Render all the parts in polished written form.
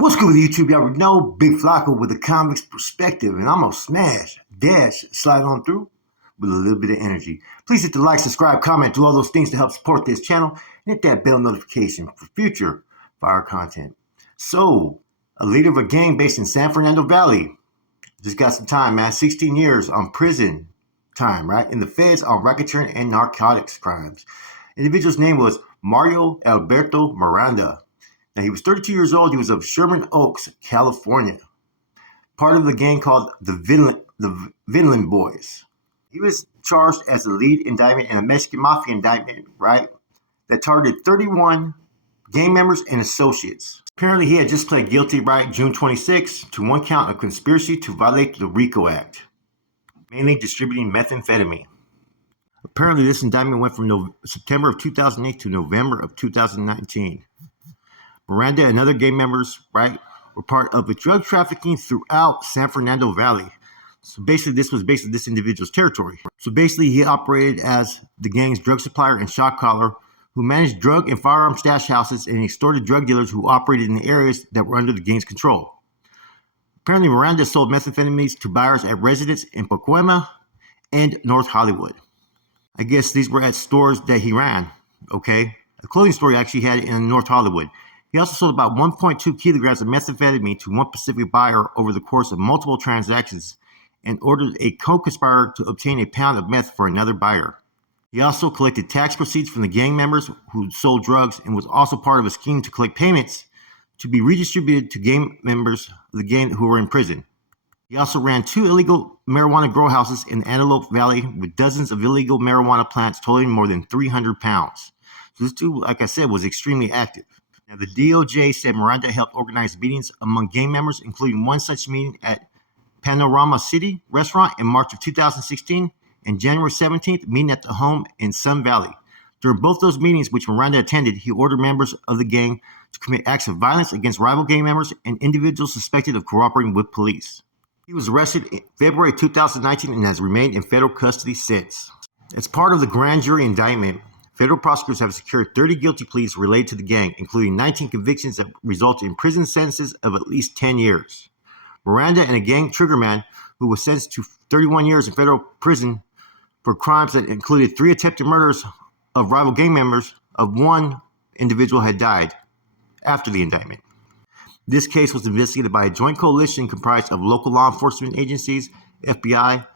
What's good with YouTube? Y'all already know Big Flacco with a comics perspective, and I'm gonna slide on through with a little bit of energy. Please hit the like, subscribe, comment, do all those things to help support this channel, and hit that bell notification for future fire content. So, a leader of a gang based in San Fernando Valley just got some time, man. 16 years on prison time, right? In the feds on racketeering and narcotics crimes. The individual's name was Mario Alberto Miranda. Now, he was 32 years old. He was of Sherman Oaks, California, part of the gang called the Vinland Boys. He was charged as the lead indictment in a Mexican Mafia indictment, right, that targeted 31 gang members and associates. Apparently, he had just pled guilty, right, June 26, to one count of conspiracy to violate the Rico Act, mainly distributing methamphetamine. Apparently, this indictment went from September of 2008 to November of 2019. Miranda and other gang members, right, were part of the drug trafficking throughout San Fernando Valley. So basically, this was this individual's territory. So basically, he operated as the gang's drug supplier and shot caller who managed drug and firearm stash houses and extorted drug dealers who operated in the areas that were under the gang's control. Apparently, Miranda sold methamphetamines to buyers at residences in Pacoima and North Hollywood. I guess these were at stores that he ran, okay? A clothing store he actually had in North Hollywood. He also sold about 1.2 kilograms of methamphetamine to one specific buyer over the course of multiple transactions and ordered a co-conspirator to obtain a pound of meth for another buyer. He also collected tax proceeds from the gang members who sold drugs and was also part of a scheme to collect payments to be redistributed to gang members of the gang who were in prison. He also ran 2 illegal marijuana grow houses in Antelope Valley with dozens of illegal marijuana plants totaling more than 300 pounds. So this dude, like I said, was extremely active. Now, the DOJ said Miranda helped organize meetings among gang members, including one such meeting at Panorama City restaurant in March of 2016 and January 17th, meeting at the home in Sun Valley. During both those meetings, which Miranda attended, he ordered members of the gang to commit acts of violence against rival gang members and individuals suspected of cooperating with police. He was arrested in February 2019 and has remained in federal custody since. As part of the grand jury indictment, federal prosecutors have secured 30 guilty pleas related to the gang, including 19 convictions that resulted in prison sentences of at least 10 years. Miranda and a gang triggerman who was sentenced to 31 years in federal prison for crimes that included 3 attempted murders of rival gang members, of one individual had died after the indictment. This case was investigated by a joint coalition comprised of local law enforcement agencies, FBI,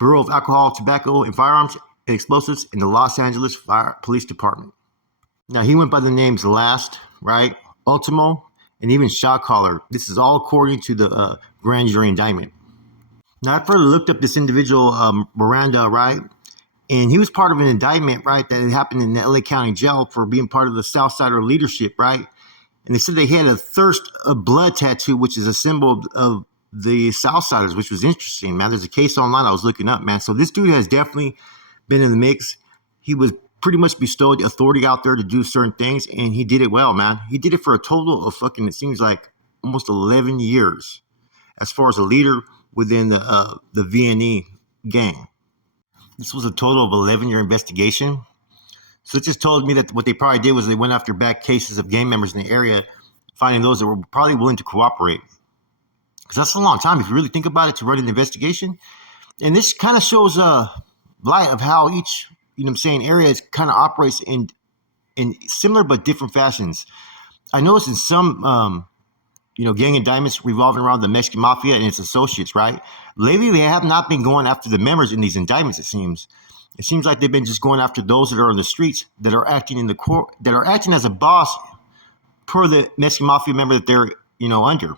Bureau of Alcohol, Tobacco, and Firearms and Explosives, in the Los Angeles Police Department. Now, he went by the names Last, right, Ultimo, and even Shot Caller. This is all according to the grand jury indictment. Now, I further looked up this individual, Miranda, right, and he was part of an indictment, right, that had happened in the LA County Jail for being part of the Southsider leadership, right? And they said they had a thirst of blood tattoo, which is a symbol of the Southsiders, which was interesting, man. There's a case online I was looking up, man. So this dude has definitely been in the mix. He was pretty much bestowed authority out there to do certain things, and he did it well, man. He did it for a total of it seems like almost 11 years as far as a leader within the VNE gang. This was a total of 11-year investigation. So it just told me that what they probably did was they went after back cases of gang members in the area, finding those that were probably willing to cooperate. Because that's a long time, if you really think about it, to run an investigation. And this kind of shows light of how each, area kind of operates in similar but different fashions. I noticed in some, gang indictments revolving around the Mexican Mafia and its associates, right? Lately, they have not been going after the members in these indictments, it seems. It seems like they've been just going after those that are on the streets, that are acting in the court, that are acting as a boss per the Mexican Mafia member that they're, under.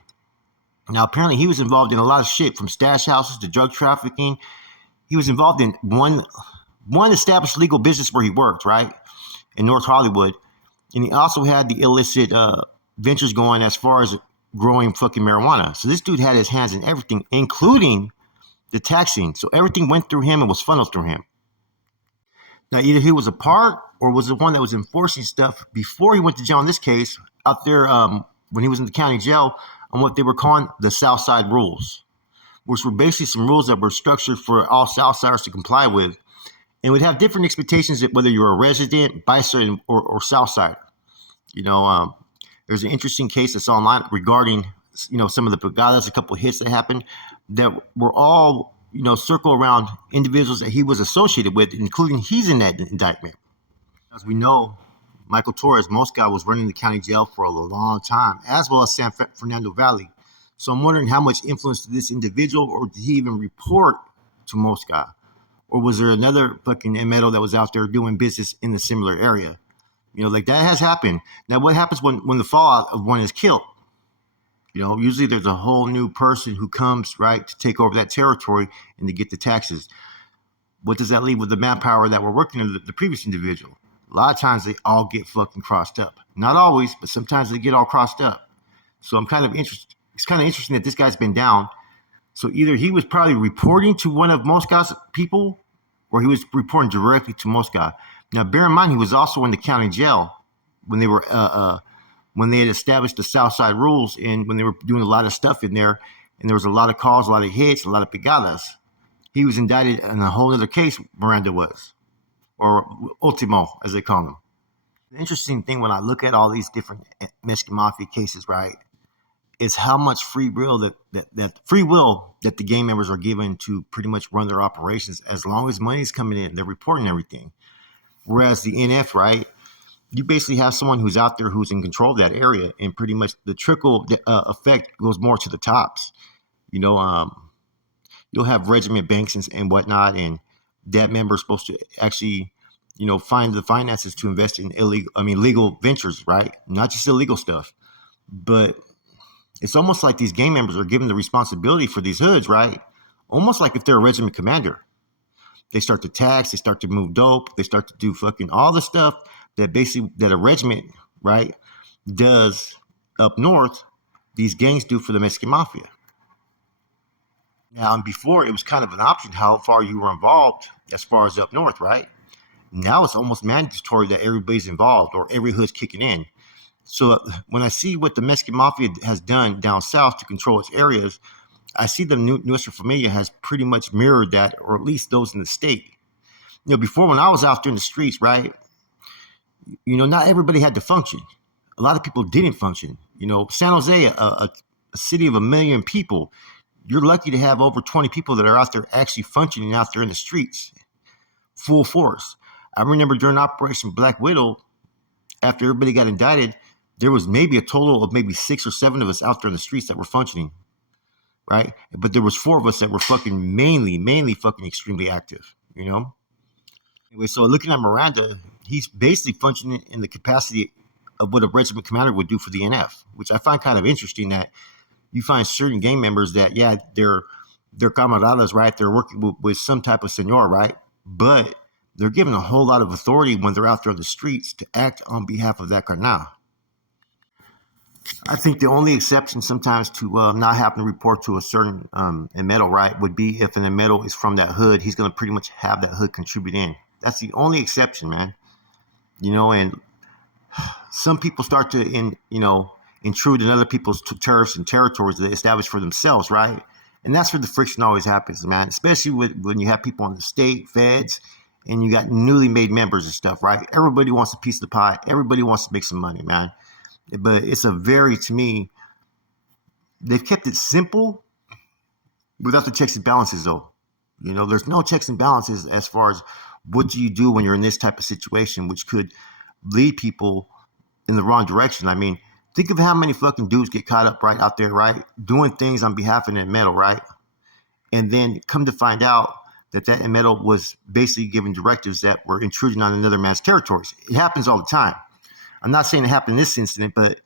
Now, apparently, he was involved in a lot of shit, from stash houses to drug trafficking. He was involved in one established legal business where he worked, right, in North Hollywood. And he also had the illicit ventures going as far as growing fucking marijuana. So this dude had his hands in everything, including the taxing. So everything went through him and was funneled through him. Now, either he was a part or was the one that was enforcing stuff before he went to jail in this case, out there when he was in the county jail, on what they were calling the Southside rules, which were basically some rules that were structured for all Southsiders to comply with, and would have different expectations whether you're a resident, bicycle, or Southsider. There's an interesting case that's online regarding, some of the brigadas, a couple of hits that happened that were all, circle around individuals that he was associated with, including he's in that indictment. As we know, Michael Torres, Mosca, was running the county jail for a long time, as well as San Fernando Valley. So I'm wondering how much influence did this individual, or did he even report to Mosca? Or was there another fucking Emeto that was out there doing business in the similar area? Like that has happened. Now, what happens when the fallout of one is killed? Usually there's a whole new person who comes, right, to take over that territory and to get the taxes. What does that leave with the manpower that were working in the previous individual? A lot of times they all get fucking crossed up. Not always, but sometimes they get all crossed up. So I'm kind of interested. It's kind of interesting that this guy's been down. So either he was probably reporting to one of Mosca's people, or he was reporting directly to Mosca. Now, bear in mind, he was also in the county jail when they were when they had established the Southside rules, and when they were doing a lot of stuff in there, and there was a lot of calls, a lot of hits, a lot of pigadas. He was indicted in a whole other case, Miranda was, or Ultimo, as they call him. The interesting thing when I look at all these different Mexican Mafia cases, right, is how much free will that the gang members are given to pretty much run their operations. As long as money's coming in, they're reporting everything. Whereas the NF, right, you basically have someone who's out there who's in control of that area, and pretty much the trickle effect goes more to the tops. You'll have regiment banks and whatnot, and that member is supposed to actually, find the finances to invest in legal ventures, right? Not just illegal stuff. But it's almost like these gang members are given the responsibility for these hoods, right? Almost like if they're a regiment commander. They start to tax, they start to move dope, they start to do fucking all the stuff that a regiment, right, does up north, these gangs do for the Mexican Mafia. Now, and before it was kind of an option how far you were involved as far as up north, right? Now it's almost mandatory that everybody's involved or every hood's kicking in. So when I see what the Mexican Mafia has done down south to control its areas, I see the Nuestra Familia has pretty much mirrored that, or at least those in the state. Before, when I was out there in the streets, right, not everybody had to function. A lot of people didn't function. San Jose, a city of 1 million people, you're lucky to have over 20 people that are out there actually functioning out there in the streets, full force. I remember during Operation Black Widow, after everybody got indicted, there was maybe a total of maybe 6 or 7 of us out there in the streets that were functioning, right? But there was 4 of us that were fucking mainly fucking extremely active, Anyway, so looking at Miranda, he's basically functioning in the capacity of what a regiment commander would do for the NF, which I find kind of interesting, that you find certain gang members that, yeah, they're camaradas, right? They're working with some type of senor, right? But they're given a whole lot of authority when they're out there in the streets to act on behalf of that carnal. I think the only exception sometimes to not having to report to a certain Emeto, right, would be if an Emeto is from that hood, he's going to pretty much have that hood contribute in. That's the only exception, man. And some people start to, intrude in other people's turfs and territories that they establish for themselves, right? And that's where the friction always happens, man, especially when you have people on the state, feds, and you got newly made members and stuff, right? Everybody wants a piece of the pie. Everybody wants to make some money, man. But it's to me, they've kept it simple without the checks and balances, though. There's no checks and balances as far as what do you do when you're in this type of situation, which could lead people in the wrong direction. I mean, think of how many fucking dudes get caught up right out there, right, doing things on behalf of that Emeto, right? And then come to find out that Emeto was basically giving directives that were intruding on another man's territories. It happens all the time. I'm not saying it happened in this incident, but,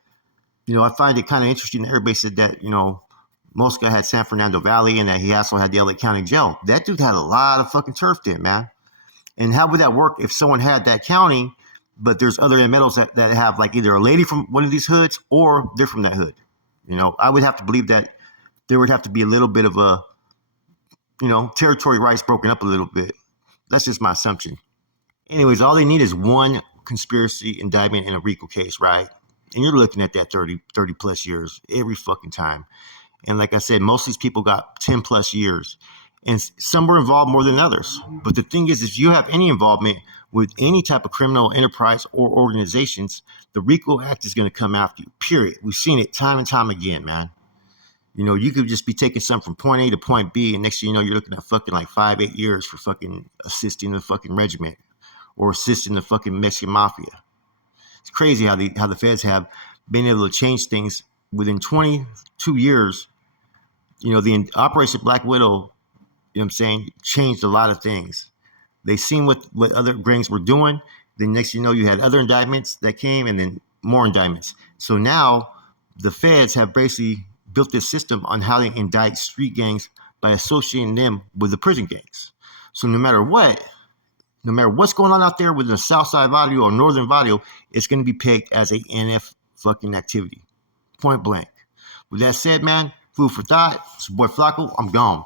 I find it kind of interesting that everybody said that, Mosca had San Fernando Valley and that he also had the LA County Jail. That dude had a lot of fucking turf there, man. And how would that work if someone had that county, but there's other Emetos that have like either a lady from one of these hoods or they're from that hood? I would have to believe that there would have to be a little bit of a, territory rights broken up a little bit. That's just my assumption. Anyways, all they need is one conspiracy indictment in a Rico case, right? And you're looking at that 30 plus years every fucking time. And like I said, most of these people got 10 plus years. And some were involved more than others. But the thing is, if you have any involvement with any type of criminal enterprise or organizations, the RICO Act is going to come after you, period. We've seen it time and time again, man. You know, you could just be taking something from point A to point B, and next thing you know, you're looking at fucking like 5-8 years for fucking assisting the fucking regiment or assisting the fucking Mexican Mafia. It's crazy how the feds have been able to change things within 22 years. You know, the Operation Black Widow, you know what I'm saying, changed a lot of things. They seen what other gangs were doing. Then next you know, you had other indictments that came, and then more indictments. So now the feds have basically built this system on how they indict street gangs by associating them with the prison gangs. So no matter what's going on out there with the Southside Value or Northern Value, it's going to be pegged as a NF fucking activity. Point blank. With that said, man, food for thought. It's your boy Flacco. I'm gone.